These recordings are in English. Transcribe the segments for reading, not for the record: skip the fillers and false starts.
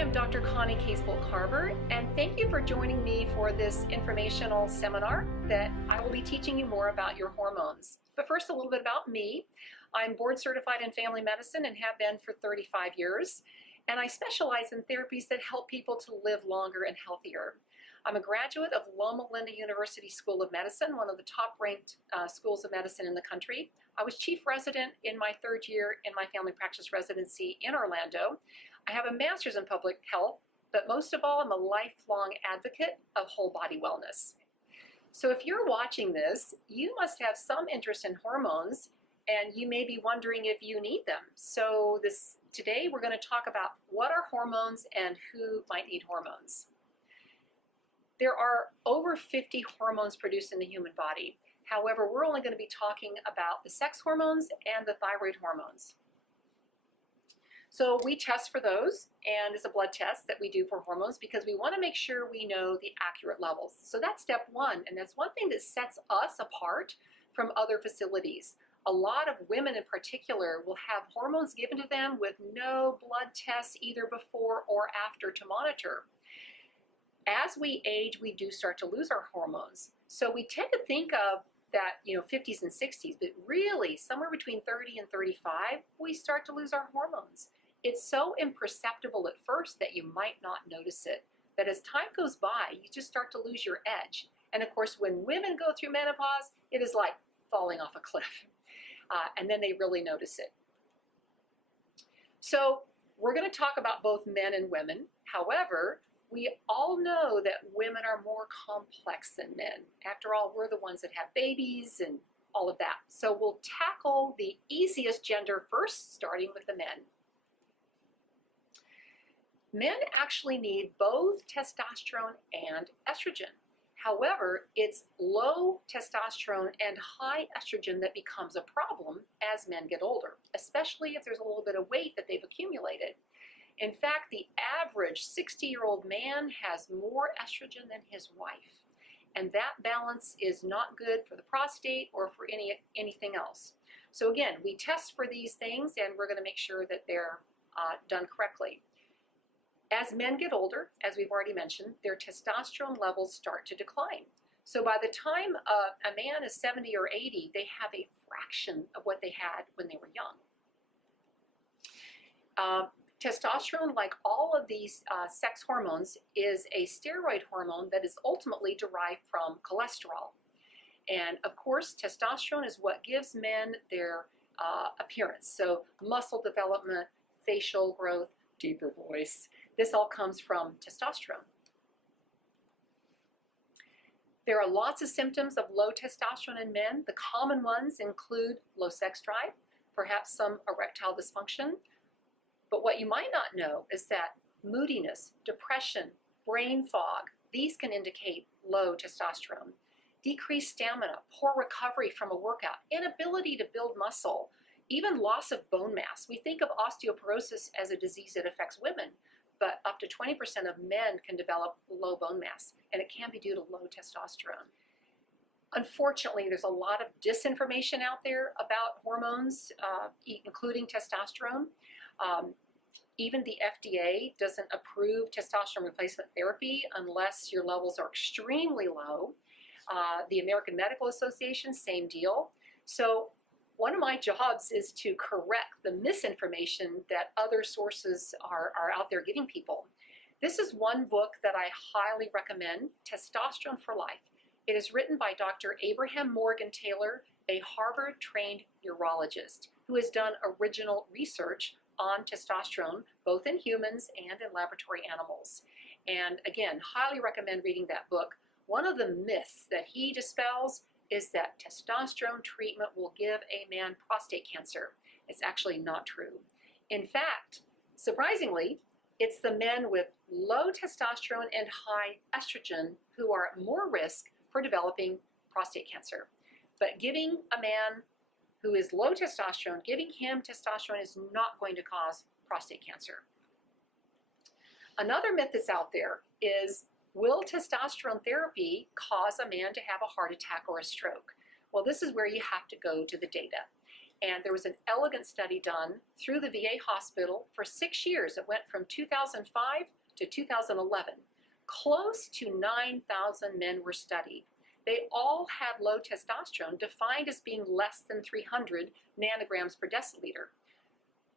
am Dr. Connie Casebolt-Carver, and thank you for joining me for this informational seminar that I will be teaching you more about your hormones. But first, a little bit about me. I'm board certified in family medicine and have been for 35 years, and I specialize in therapies that help people to live longer and healthier. I'm a graduate of Loma Linda University School of Medicine, one of the top-ranked schools of medicine in the country. I was chief resident in my third year in my family practice residency in Orlando. I have a master's in public health, but most of all, I'm a lifelong advocate of whole body wellness. So if you're watching this, you must have some interest in hormones, and you may be wondering if you need them. So today we're going to talk about what are hormones and who might need hormones. There are over 50 hormones produced in the human body. However, we're only going to be talking about the sex hormones and the thyroid hormones. So we test for those, and it's a blood test that we do for hormones because we want to make sure we know the accurate levels. So that's step one, and that's one thing that sets us apart from other facilities. A lot of women in particular will have hormones given to them with no blood tests either before or after to monitor. As we age, we do start to lose our hormones. So we tend to think of that, 50s and 60s, but really somewhere between 30 and 35, we start to lose our hormones. It's so imperceptible at first that you might not notice it, that as time goes by, you just start to lose your edge. And of course, when women go through menopause, it is like falling off a cliff. And then they really notice it. So we're going to talk about both men and women. However, we all know that women are more complex than men. After all, we're the ones that have babies and all of that. So we'll tackle the easiest gender first, starting with the men. Men actually need both testosterone and estrogen. However, it's low testosterone and high estrogen that becomes a problem as men get older, especially if there's a little bit of weight that they've accumulated. In fact, the average 60-year-old man has more estrogen than his wife, and that balance is not good for the prostate or for anything else. So again, we test for these things, and we're going to make sure that they're done correctly. As men get older, as we've already mentioned, their testosterone levels start to decline. So by the time a man is 70 or 80, they have a fraction of what they had when they were young. Testosterone, like all of these sex hormones, is a steroid hormone that is ultimately derived from cholesterol. And of course, testosterone is what gives men their appearance. So muscle development, facial growth, deeper voice. This all comes from testosterone. There are lots of symptoms of low testosterone in men. The common ones include low sex drive, perhaps some erectile dysfunction. But what you might not know is that moodiness, depression, brain fog, these can indicate low testosterone. Decreased stamina, poor recovery from a workout, inability to build muscle, even loss of bone mass. We think of osteoporosis as a disease that affects women, but up to 20% of men can develop low bone mass, and it can be due to low testosterone. Unfortunately, there's a lot of disinformation out there about hormones, including testosterone. Even the FDA doesn't approve testosterone replacement therapy unless your levels are extremely low. The American Medical Association, same deal. So one of my jobs is to correct the misinformation that other sources are out there giving people. This is one book that I highly recommend, Testosterone for Life. It is written by Dr. Abraham Morgan Taylor, a Harvard-trained urologist who has done original research on testosterone, both in humans and in laboratory animals. And again, highly recommend reading that book. One of the myths that he dispels is that testosterone treatment will give a man prostate cancer. It's actually not true. In fact, surprisingly, it's the men with low testosterone and high estrogen who are at more risk for developing prostate cancer. But giving a man who is low testosterone, giving him testosterone is not going to cause prostate cancer. Another myth that's out there is, will testosterone therapy cause a man to have a heart attack or a stroke? Well, this is where you have to go to the data. And there was an elegant study done through the VA hospital for 6 years. It went from 2005 to 2011. Close to 9,000 men were studied. They all had low testosterone, defined as being less than 300 nanograms per deciliter.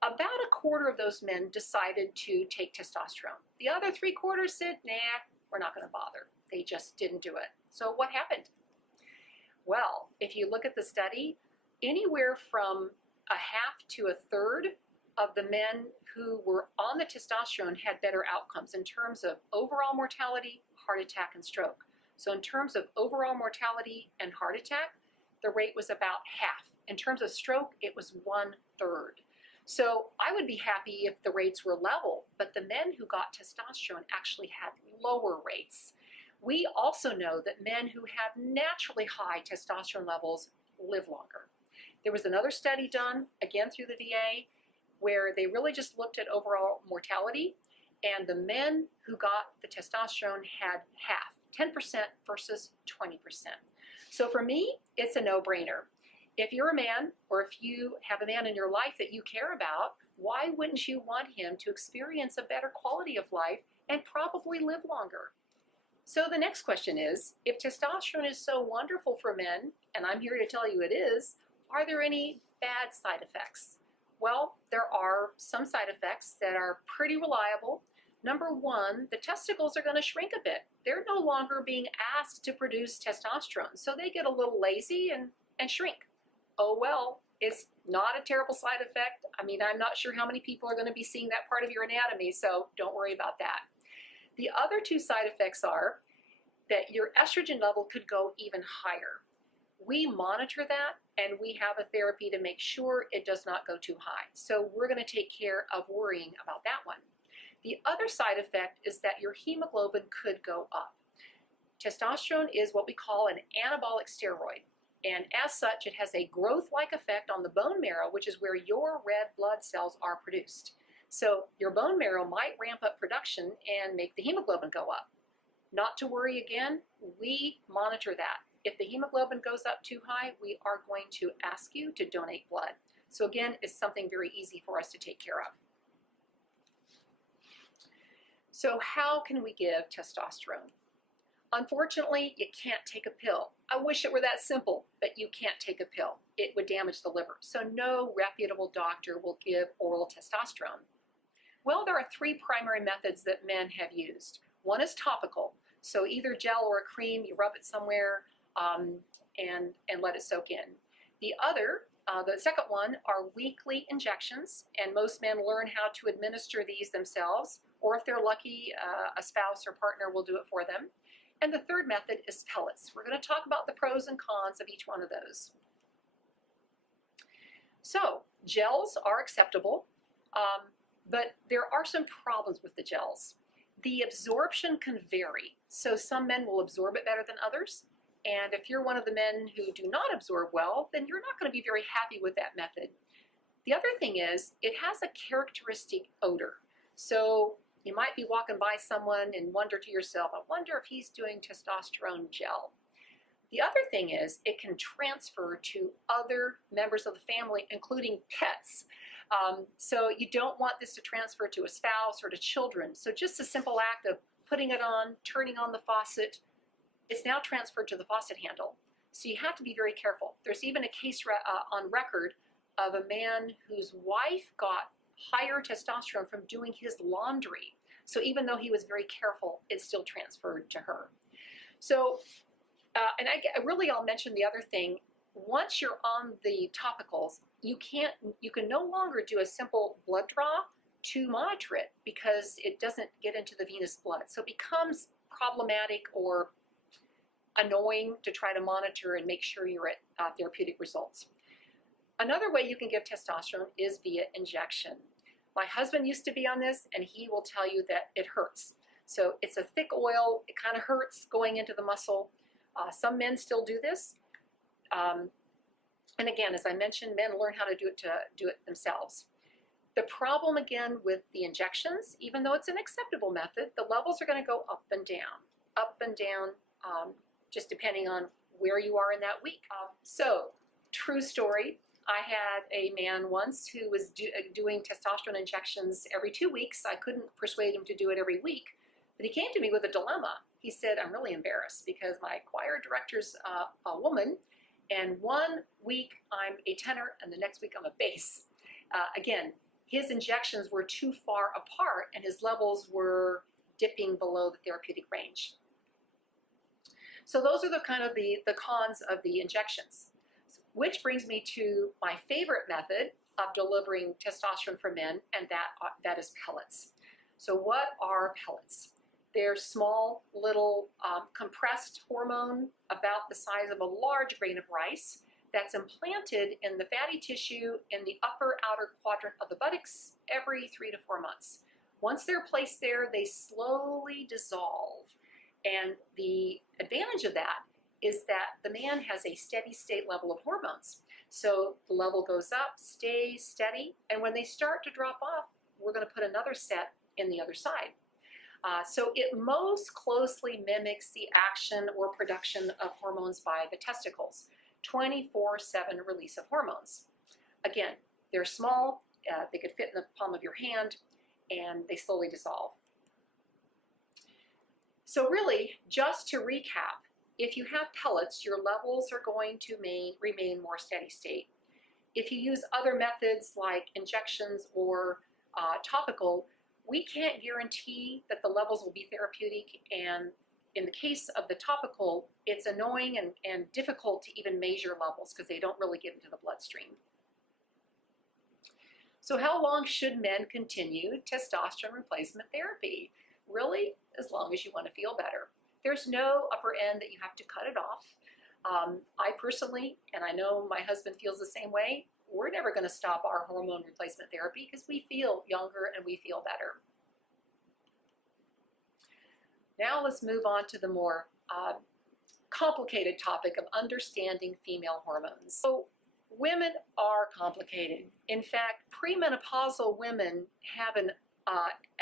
About a quarter of those men decided to take testosterone. The other 3/4 said, nah, we're not going to bother. They just didn't do it. So what happened? Well, if you look at the study, anywhere from a half to a third of the men who were on the testosterone had better outcomes in terms of overall mortality, heart attack, and stroke. So in terms of overall mortality and heart attack, the rate was about half. In terms of stroke, it was 1/3. So I would be happy if the rates were level, but the men who got testosterone actually had lower rates. We also know that men who have naturally high testosterone levels live longer. There was another study done, again through the VA, where they really just looked at overall mortality, and the men who got the testosterone had half, 10% versus 20%. So for me, it's a no-brainer. If you're a man, or if you have a man in your life that you care about, why wouldn't you want him to experience a better quality of life and probably live longer? So the next question is, if testosterone is so wonderful for men, and I'm here to tell you it is, are there any bad side effects? Well, there are some side effects that are pretty reliable. Number one, the testicles are going to shrink a bit. They're no longer being asked to produce testosterone, so they get a little lazy and shrink. Oh well, it's not a terrible side effect. I mean, I'm not sure how many people are going to be seeing that part of your anatomy, so don't worry about that. The other two side effects are that your estrogen level could go even higher. We monitor that, and we have a therapy to make sure it does not go too high. So we're going to take care of worrying about that one. The other side effect is that your hemoglobin could go up. Testosterone is what we call an anabolic steroid. And as such, it has a growth-like effect on the bone marrow, which is where your red blood cells are produced. So your bone marrow might ramp up production and make the hemoglobin go up. Not to worry again, we monitor that. If the hemoglobin goes up too high, we are going to ask you to donate blood. So again, it's something very easy for us to take care of. So how can we give testosterone? Unfortunately, you can't take a pill. I wish it were that simple, but you can't take a pill. It would damage the liver. So no reputable doctor will give oral testosterone. Well, there are 3 primary methods that men have used. One is topical. So either gel or a cream, you rub it somewhere and let it soak in. The second one are weekly injections, and most men learn how to administer these themselves, or if they're lucky, a spouse or partner will do it for them. And the third method is pellets. We're going to talk about the pros and cons of each one of those. So gels are acceptable, but there are some problems with the gels. The absorption can vary. So some men will absorb it better than others. And if you're one of the men who do not absorb well, then you're not going to be very happy with that method. The other thing is, it has a characteristic odor. So you might be walking by someone and wonder to yourself, I wonder if he's doing testosterone gel. The other thing is, it can transfer to other members of the family, including pets. So you don't want this to transfer to a spouse or to children. So just a simple act of putting it on, turning on the faucet, it's now transferred to the faucet handle. So you have to be very careful. There's even a case on record of a man whose wife got higher testosterone from doing his laundry. So even though he was very careful, it still transferred to her. So, I'll mention the other thing. Once you're on the topicals, you can no longer do a simple blood draw to monitor it because it doesn't get into the venous blood. So it becomes problematic or annoying to try to monitor and make sure you're at therapeutic results. Another way you can give testosterone is via injection. My husband used to be on this, and he will tell you that it hurts. So it's a thick oil, it kind of hurts going into the muscle. Some men still do this. And again, as I mentioned, men learn how to do it themselves. The problem again with the injections, even though it's an acceptable method, the levels are going to go up and down, just depending on where you are in that week. So, true story, I had a man once who was doing testosterone injections every 2 weeks. I couldn't persuade him to do it every week, but he came to me with a dilemma. He said, I'm really embarrassed because my choir director's a woman, and 1 week I'm a tenor and the next week I'm a bass. Again, his injections were too far apart and his levels were dipping below the therapeutic range. So those are the kind of the cons of the injections. Which brings me to my favorite method of delivering testosterone for men, and that is pellets. So what are pellets? They're small, little compressed hormone about the size of a large grain of rice that's implanted in the fatty tissue in the upper outer quadrant of the buttocks every 3 to 4 months. Once they're placed there, they slowly dissolve. And the advantage of that is that the man has a steady state level of hormones. So the level goes up, stays steady, and when they start to drop off, we're going to put another set in the other side. So it most closely mimics the action or production of hormones by the testicles, 24/7 release of hormones. Again, they're small, they could fit in the palm of your hand, and they slowly dissolve. So really, just to recap, if you have pellets, your levels are going to remain more steady state. If you use other methods like injections or topical, we can't guarantee that the levels will be therapeutic, and in the case of the topical, it's annoying and difficult to even measure levels because they don't really get into the bloodstream. So how long should men continue testosterone replacement therapy? Really, as long as you want to feel better. There's no upper end that you have to cut it off. I personally, and I know my husband feels the same way, we're never going to stop our hormone replacement therapy because we feel younger and we feel better. Now let's move on to the more complicated topic of understanding female hormones. So women are complicated. In fact, premenopausal women have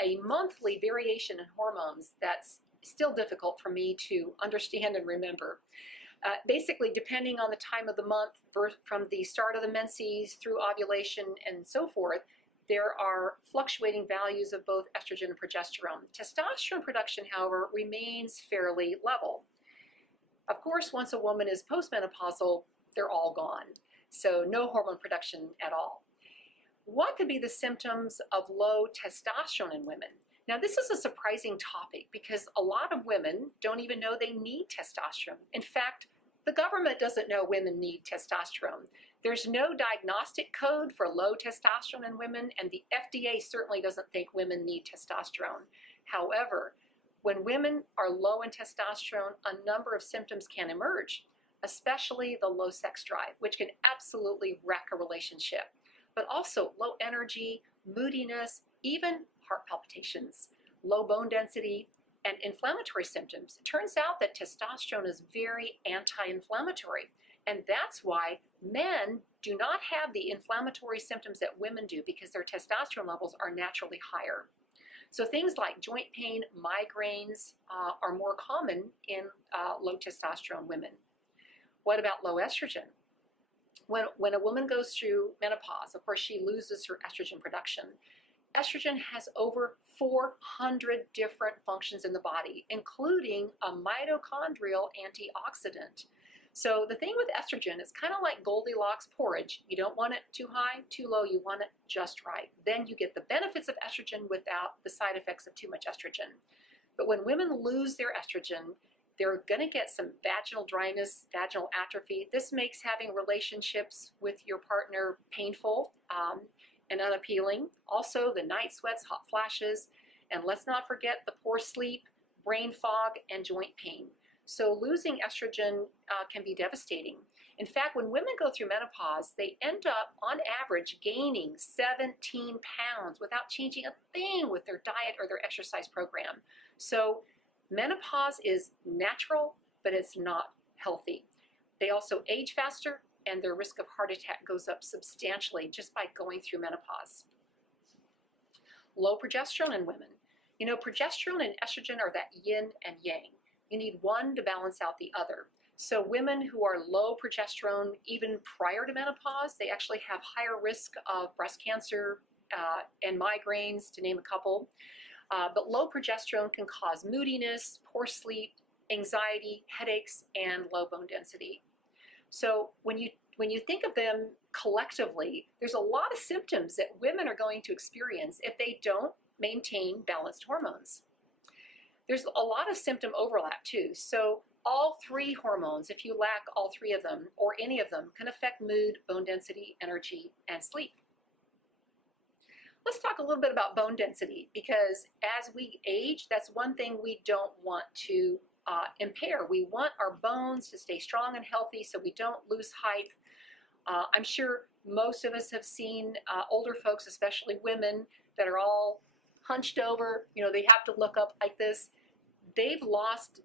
a monthly variation in hormones that's still difficult for me to understand and remember. Basically, depending on the time of the month, from the start of the menses through ovulation and so forth, there are fluctuating values of both estrogen and progesterone. Testosterone production, however, remains fairly level. Of course, once a woman is postmenopausal, they're all gone. So no hormone production at all. What could be the symptoms of low testosterone in women? Now, this is a surprising topic because a lot of women don't even know they need testosterone. In fact, the government doesn't know women need testosterone. There's no diagnostic code for low testosterone in women, and the FDA certainly doesn't think women need testosterone. However, when women are low in testosterone, a number of symptoms can emerge, especially the low sex drive, which can absolutely wreck a relationship, but also low energy, moodiness, even heart palpitations, low bone density, and inflammatory symptoms. It turns out that testosterone is very anti-inflammatory, and that's why men do not have the inflammatory symptoms that women do because their testosterone levels are naturally higher. So things like joint pain, migraines are more common in low testosterone women. What about low estrogen? When a woman goes through menopause, of course, she loses her estrogen production. Estrogen has over 400 different functions in the body, including a mitochondrial antioxidant. So the thing with estrogen, it's kind of like Goldilocks porridge. You don't want it too high, too low, you want it just right. Then you get the benefits of estrogen without the side effects of too much estrogen. But when women lose their estrogen, they're going to get some vaginal dryness, vaginal atrophy. This makes having relationships with your partner painful and unappealing. Also, the night sweats, hot flashes, and let's not forget the poor sleep, brain fog, and joint pain. So losing estrogen can be devastating. In fact, when women go through menopause, they end up, on average, gaining 17 pounds without changing a thing with their diet or their exercise program. So menopause is natural, but it's not healthy. They also age faster, and their risk of heart attack goes up substantially just by going through menopause. Low progesterone in women. You know, progesterone and estrogen are that yin and yang. You need one to balance out the other. So women who are low progesterone even prior to menopause, they actually have higher risk of breast cancer and migraines, to name a couple. But low progesterone can cause moodiness, poor sleep, anxiety, headaches, and low bone density. So when you think of them collectively, there's a lot of symptoms that women are going to experience if they don't maintain balanced hormones. There's a lot of symptom overlap too. So all three hormones, if you lack all three of them or any of them, can affect mood, bone density, energy, and sleep. Let's talk a little bit about bone density, because as we age, that's one thing we don't want to impair. We want our bones to stay strong and healthy so we don't lose height. I'm sure most of us have seen older folks, especially women, that are all hunched over. You know, they have to look up like this. They've lost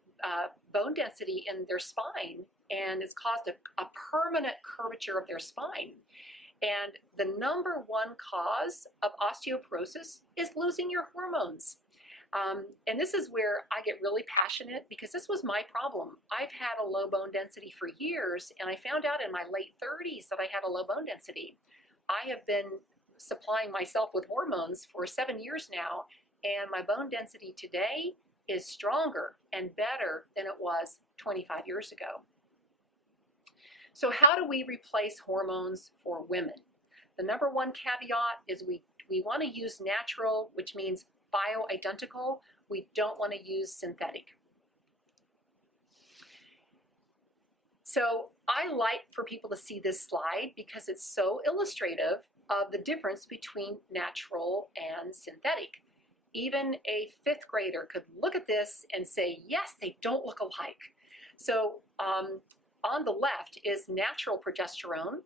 bone density in their spine, and it's caused a permanent curvature of their spine. And the number one cause of osteoporosis is losing your hormones. And this is where I get really passionate, because this was my problem. I've had a low bone density for years, and I found out in my late 30s that I had a low bone density. I have been supplying myself with hormones for 7 years now, and my bone density today is stronger and better than it was 25 years ago. So how do we replace hormones for women? The number one caveat is we want to use natural, which means bioidentical. We don't want to use synthetic. So I like for people to see this slide because it's so illustrative of the difference between natural and synthetic. Even a fifth grader could look at this and say, yes, they don't look alike. So on the left is natural progesterone,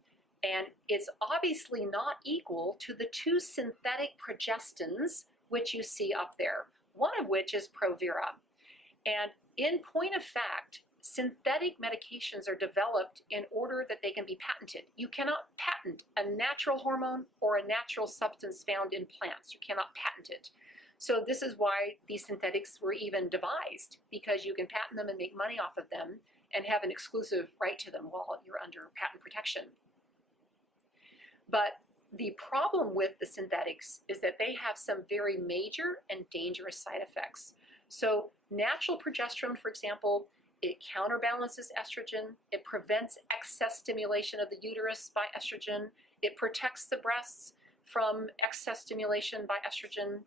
and it's obviously not equal to the two synthetic progestins which you see up there, one of which is Provera. And in point of fact, synthetic medications are developed in order that they can be patented. You cannot patent a natural hormone or a natural substance found in plants. You cannot patent it. So this is why these synthetics were even devised, because you can patent them and make money off of them and have an exclusive right to them while you're under patent protection. But the problem with the synthetics is that they have some very major and dangerous side effects. So natural progesterone, for example, it counterbalances estrogen. It prevents excess stimulation of the uterus by estrogen. It protects the breasts from excess stimulation by estrogen.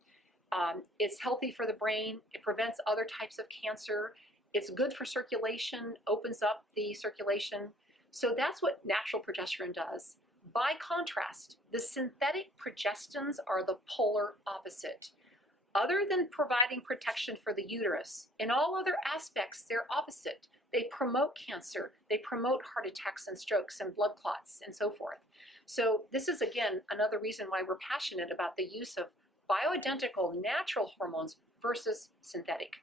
It's healthy for the brain. It prevents other types of cancer. It's good for circulation, opens up the circulation. So that's what natural progesterone does. By contrast, the synthetic progestins are the polar opposite. Other than providing protection for the uterus, in all other aspects, they're opposite. They promote cancer, they promote heart attacks and strokes and blood clots and so forth. So this is, again, another reason why we're passionate about the use of bioidentical natural hormones versus synthetic.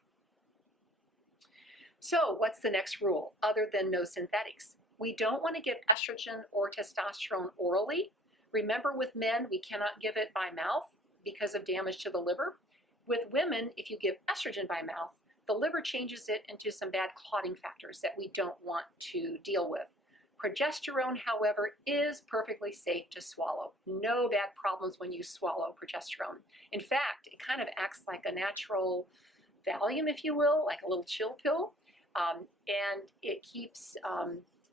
So what's the next rule other than no synthetics? We don't want to give estrogen or testosterone orally. Remember, with men, we cannot give it by mouth because of damage to the liver. With women, if you give estrogen by mouth, the liver changes it into some bad clotting factors that we don't want to deal with. Progesterone, however, is perfectly safe to swallow. No bad problems when you swallow progesterone. In fact, it kind of acts like a natural Valium, if you will, like a little chill pill, and it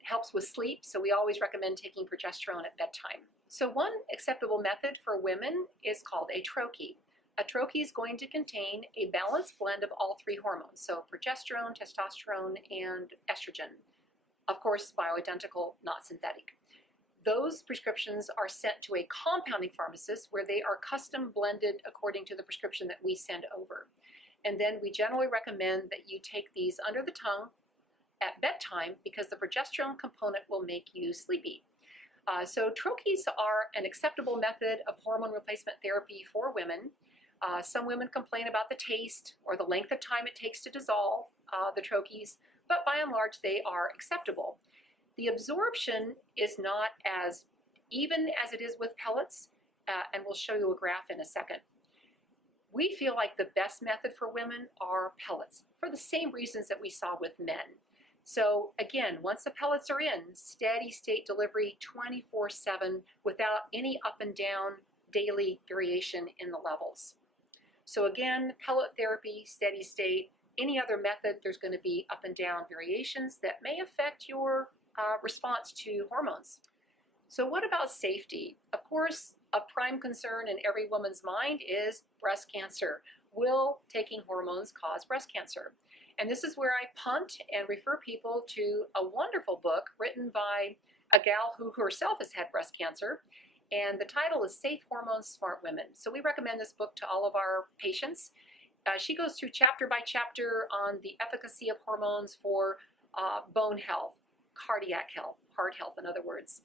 helps with sleep, so we always recommend taking progesterone at bedtime. So one acceptable method for women is called a troche. A troche is going to contain a balanced blend of all three hormones, so progesterone, testosterone, and estrogen. Of course, bioidentical, not synthetic. Those prescriptions are sent to a compounding pharmacist where they are custom blended according to the prescription that we send over. And then we generally recommend that you take these under the tongue at bedtime because the progesterone component will make you sleepy. So troches are an acceptable method of hormone replacement therapy for women. Some women complain about the taste or the length of time it takes to dissolve the troches, but by and large they are acceptable. The absorption is not as even as it is with pellets, and we'll show you a graph in a second. We feel like the best method for women are pellets for the same reasons that we saw with men. So again, once the pellets are in, steady state delivery 24/7 without any up and down daily variation in the levels. So again, pellet therapy, steady state. Any other method, there's going to be up and down variations that may affect your response to hormones. So what about safety? Of course, a prime concern in every woman's mind is breast cancer. Will taking hormones cause breast cancer? And this is where I punt and refer people to a wonderful book written by a gal who herself has had breast cancer. And the title is Safe Hormones, Smart Women. So we recommend this book to all of our patients. She goes through chapter by chapter on the efficacy of hormones for bone health, cardiac health, heart health, in other words,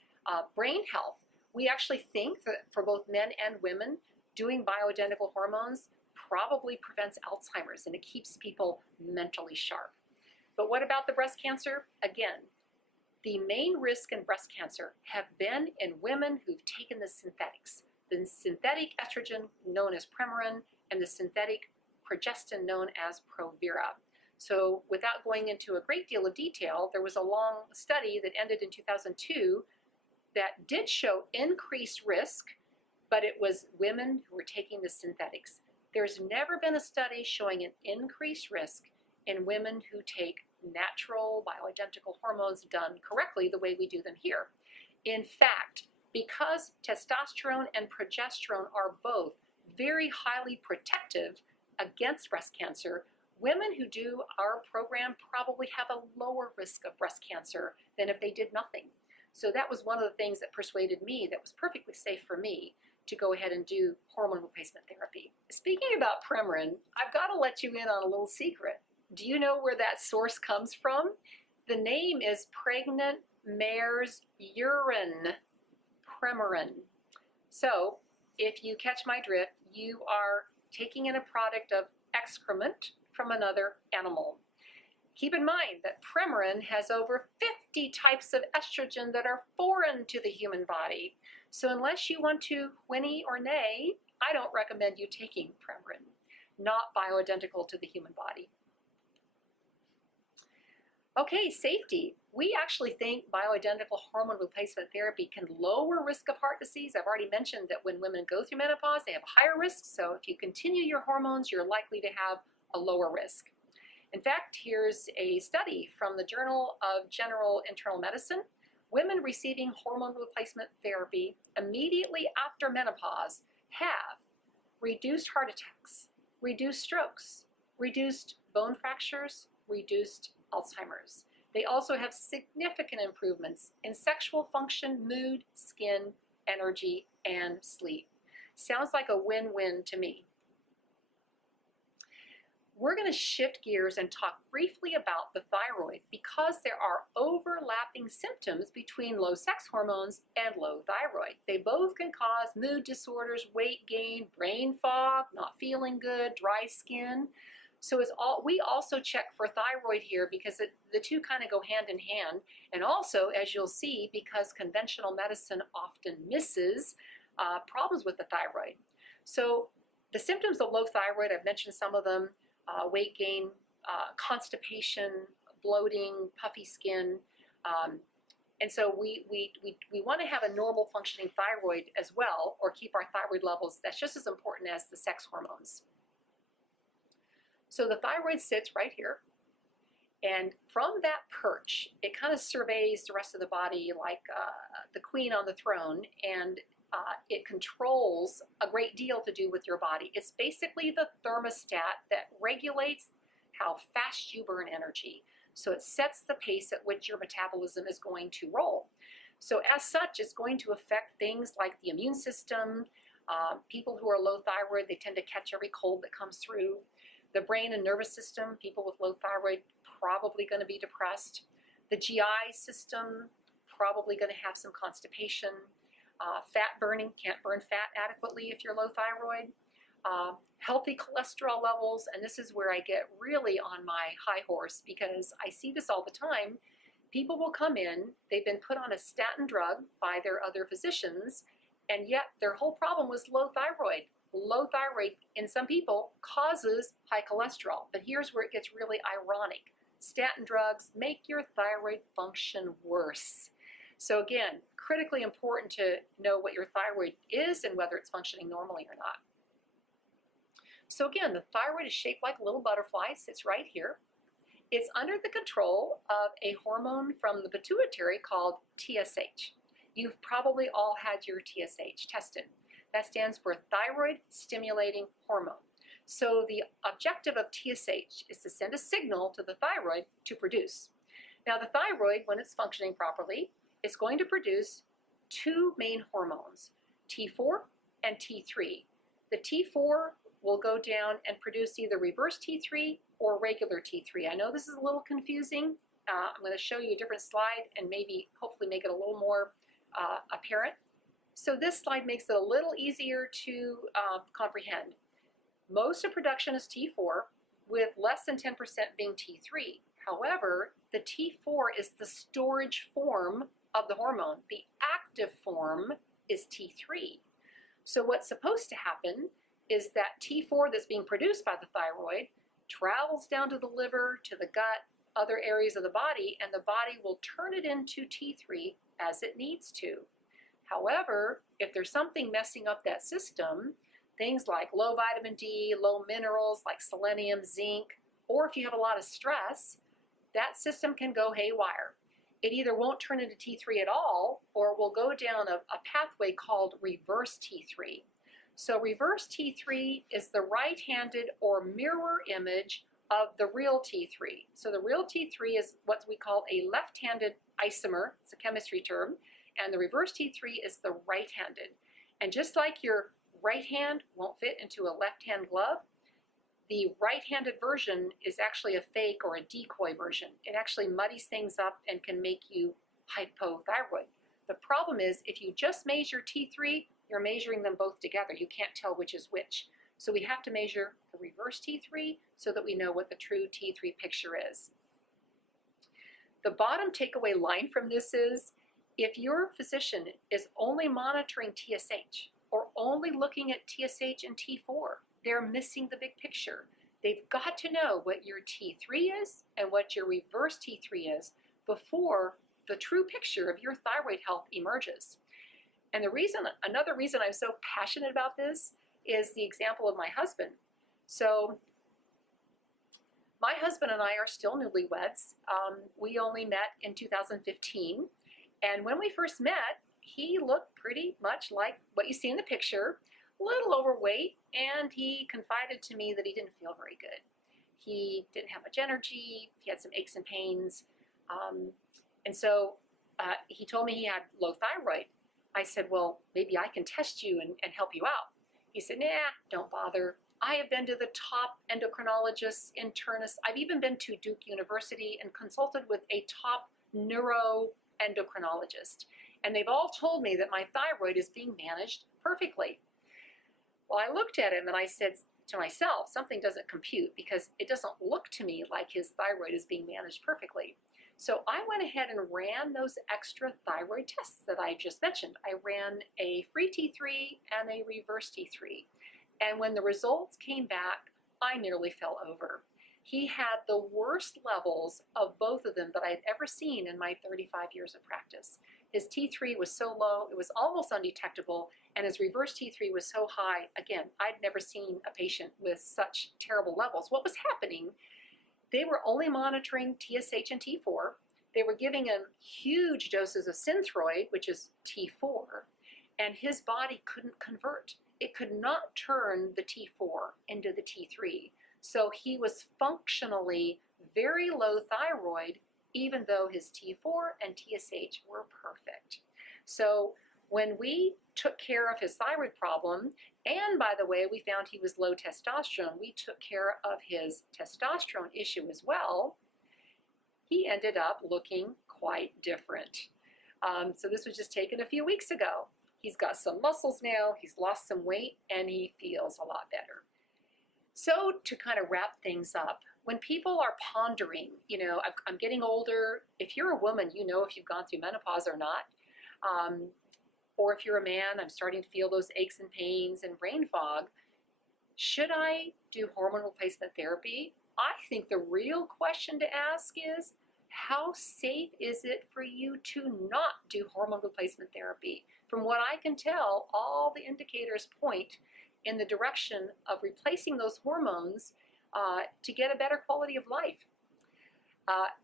brain health. We actually think that for both men and women, doing bioidentical hormones probably prevents Alzheimer's, and it keeps people mentally sharp. But what about the breast cancer? Again, the main risk in breast cancer have been in women who've taken the synthetics, the synthetic estrogen known as Premarin and the synthetic progestin known as Provera. So without going into a great deal of detail, there was a long study that ended in 2002 that did show increased risk, but it was women who were taking the synthetics. There's never been a study showing an increased risk in women who take natural bioidentical hormones done correctly the way we do them here. In fact, because testosterone and progesterone are both very highly protective against breast cancer, women who do our program probably have a lower risk of breast cancer than if they did nothing. So that was one of the things that persuaded me that was perfectly safe for me to go ahead and do hormone replacement therapy. Speaking about Premarin, I've got to let you in on a little secret. Do you know where that source comes from? The name is pregnant mare's urine, Premarin. So if you catch my drift, you are taking in a product of excrement from another animal. Keep in mind that Premarin has over 50 types of estrogen that are foreign to the human body. So unless you want to whinny or neigh, I don't recommend you taking Premarin, not bioidentical to the human body. Okay, safety. We actually think bioidentical hormone replacement therapy can lower risk of heart disease. I've already mentioned that when women go through menopause, they have a higher risk. So if you continue your hormones, you're likely to have a lower risk. In fact, here's a study from the Journal of General Internal Medicine. Women receiving hormone replacement therapy immediately after menopause have reduced heart attacks, reduced strokes, reduced bone fractures, reduced Alzheimer's. They also have significant improvements in sexual function, mood, skin, energy, and sleep. Sounds like a win-win to me. We're going to shift gears and talk briefly about the thyroid because there are overlapping symptoms between low sex hormones and low thyroid. They both can cause mood disorders, weight gain, brain fog, not feeling good, dry skin. So we also check for thyroid here because the two kind of go hand in hand. And also, as you'll see, because conventional medicine often misses problems with the thyroid. So the symptoms of low thyroid, I've mentioned some of them. Weight gain, constipation, bloating, puffy skin. And so we want to have a normal functioning thyroid as well, or keep our thyroid levels. That's just as important as the sex hormones. So the thyroid sits right here. And from that perch, it kind of surveys the rest of the body like the queen on the throne, and it controls a great deal to do with your body. It's basically the thermostat that regulates how fast you burn energy. So it sets the pace at which your metabolism is going to roll. So as such, it's going to affect things like the immune system. People who are low thyroid, they tend to catch every cold that comes through. The brain and nervous system, people with low thyroid, probably going to be depressed. The GI system, probably going to have some constipation. Fat burning, can't burn fat adequately if you're low thyroid. Healthy cholesterol levels, and this is where I get really on my high horse because I see this all the time. People will come in, they've been put on a statin drug by their other physicians, and yet their whole problem was low thyroid. Low thyroid in some people causes high cholesterol, but here's where it gets really ironic. statin drugs make your thyroid function worse. So again, critically important to know what your thyroid is and whether it's functioning normally or not. So again, the thyroid is shaped like a little butterfly, sits right here. It's under the control of a hormone from the pituitary called TSH. You've probably all had your TSH tested. That stands for thyroid stimulating hormone. So the objective of TSH is to send a signal to the thyroid to produce. Now the thyroid, when it's functioning properly, is going to produce two main hormones, T4 and T3. The T4 will go down and produce either reverse T3 or regular T3. I know this is a little confusing. I'm going to show you a different slide and maybe hopefully make it a little more apparent. So this slide makes it a little easier to comprehend. Most of production is T4 with less than 10% being T3. However, the T4 is the storage form of the hormone. The active form is T3. So what's supposed to happen is that T4 that's being produced by the thyroid travels down to the liver, to the gut, other areas of the body, and the body will turn it into T3 as it needs to. However, if there's something messing up that system, things like low vitamin D, low minerals like selenium, zinc, or if you have a lot of stress, that system can go haywire. It either won't turn into T3 at all, or will go down a pathway called reverse T3. So reverse T3 is the right-handed or mirror image of the real T3. So the real T3 is what we call a left-handed isomer. It's a chemistry term. And the reverse T3 is the right-handed. And just like your right hand won't fit into a left-hand glove, the right-handed version is actually a fake or a decoy version. It actually muddies things up and can make you hypothyroid. The problem is if you just measure T3, you're measuring them both together. You can't tell which is which. So we have to measure the reverse T3 so that we know what the true T3 picture is. The bottom takeaway line from this is, if your physician is only monitoring TSH or only looking at TSH and T4, they're missing the big picture. They've got to know what your T3 is and what your reverse T3 is before the true picture of your thyroid health emerges. And another reason I'm so passionate about this is the example of my husband. So my husband and I are still newlyweds. We only met in 2015. And when we first met, he looked pretty much like what you see in the picture, a little overweight, and he confided to me that he didn't feel very good. He didn't have much energy, he had some aches and pains, and so he told me he had low thyroid. I said, well, maybe I can test you and help you out. He said, nah, don't bother. I have been to the top endocrinologists, internists. I've even been to Duke University and consulted with a top neuroendocrinologist. And they've all told me that my thyroid is being managed perfectly. Well, I looked at him and I said to myself, something doesn't compute because it doesn't look to me like his thyroid is being managed perfectly. So I went ahead and ran those extra thyroid tests that I just mentioned. I ran a free T3 and a reverse T3. And when the results came back, I nearly fell over. He had the worst levels of both of them that I'd ever seen in my 35 years of practice. His T3 was so low, it was almost undetectable, and his reverse T3 was so high. Again, I'd never seen a patient with such terrible levels. What was happening? They were only monitoring TSH and T4. They were giving him huge doses of Synthroid, which is T4, and his body couldn't convert. It could not turn the T4 into the T3. So he was functionally very low thyroid, even though his T4 and TSH were perfect. So when we took care of his thyroid problem, and by the way, we found he was low testosterone, we took care of his testosterone issue as well, he ended up looking quite different. So this was just taken a few weeks ago. He's got some muscles now, he's lost some weight, and he feels a lot better. So to kind of wrap things up, when people are pondering, I'm getting older, if you're a woman, you know if you've gone through menopause or not. Or if you're a man, I'm starting to feel those aches and pains and brain fog. Should I do hormone replacement therapy I think the real question to ask is, how safe is it for you to not do hormone replacement therapy? From what I can tell, all the indicators point in the direction of replacing those hormones to get a better quality of life.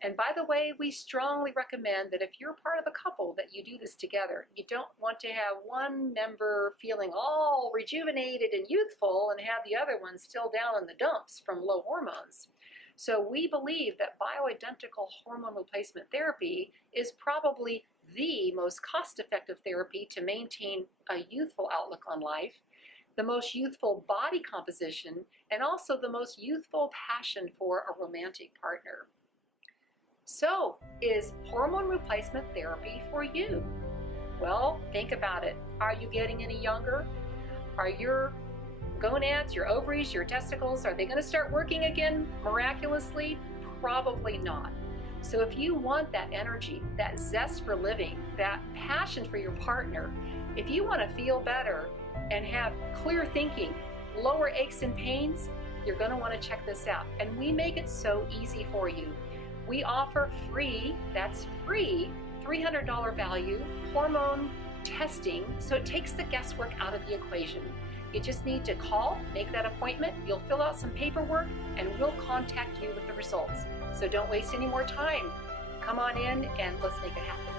And by the way, we strongly recommend that if you're part of a couple that you do this together. You don't want to have one member feeling all rejuvenated and youthful and have the other one still down in the dumps from low hormones. So we believe that bioidentical hormone replacement therapy is probably the most cost-effective therapy to maintain a youthful outlook on life, the most youthful body composition, and also the most youthful passion for a romantic partner. So, is hormone replacement therapy for you? Well, think about it. Are you getting any younger? Are your gonads, your ovaries, your testicles, are they going to start working again miraculously? Probably not. So if you want that energy, that zest for living, that passion for your partner, if you want to feel better and have clear thinking, lower aches and pains, you're going to want to check this out. And we make it so easy for you. We offer free, that's free, $300 value hormone testing, so it takes the guesswork out of the equation. You just need to call, make that appointment, you'll fill out some paperwork, and we'll contact you with the results. So don't waste any more time. Come on in and let's make it happen.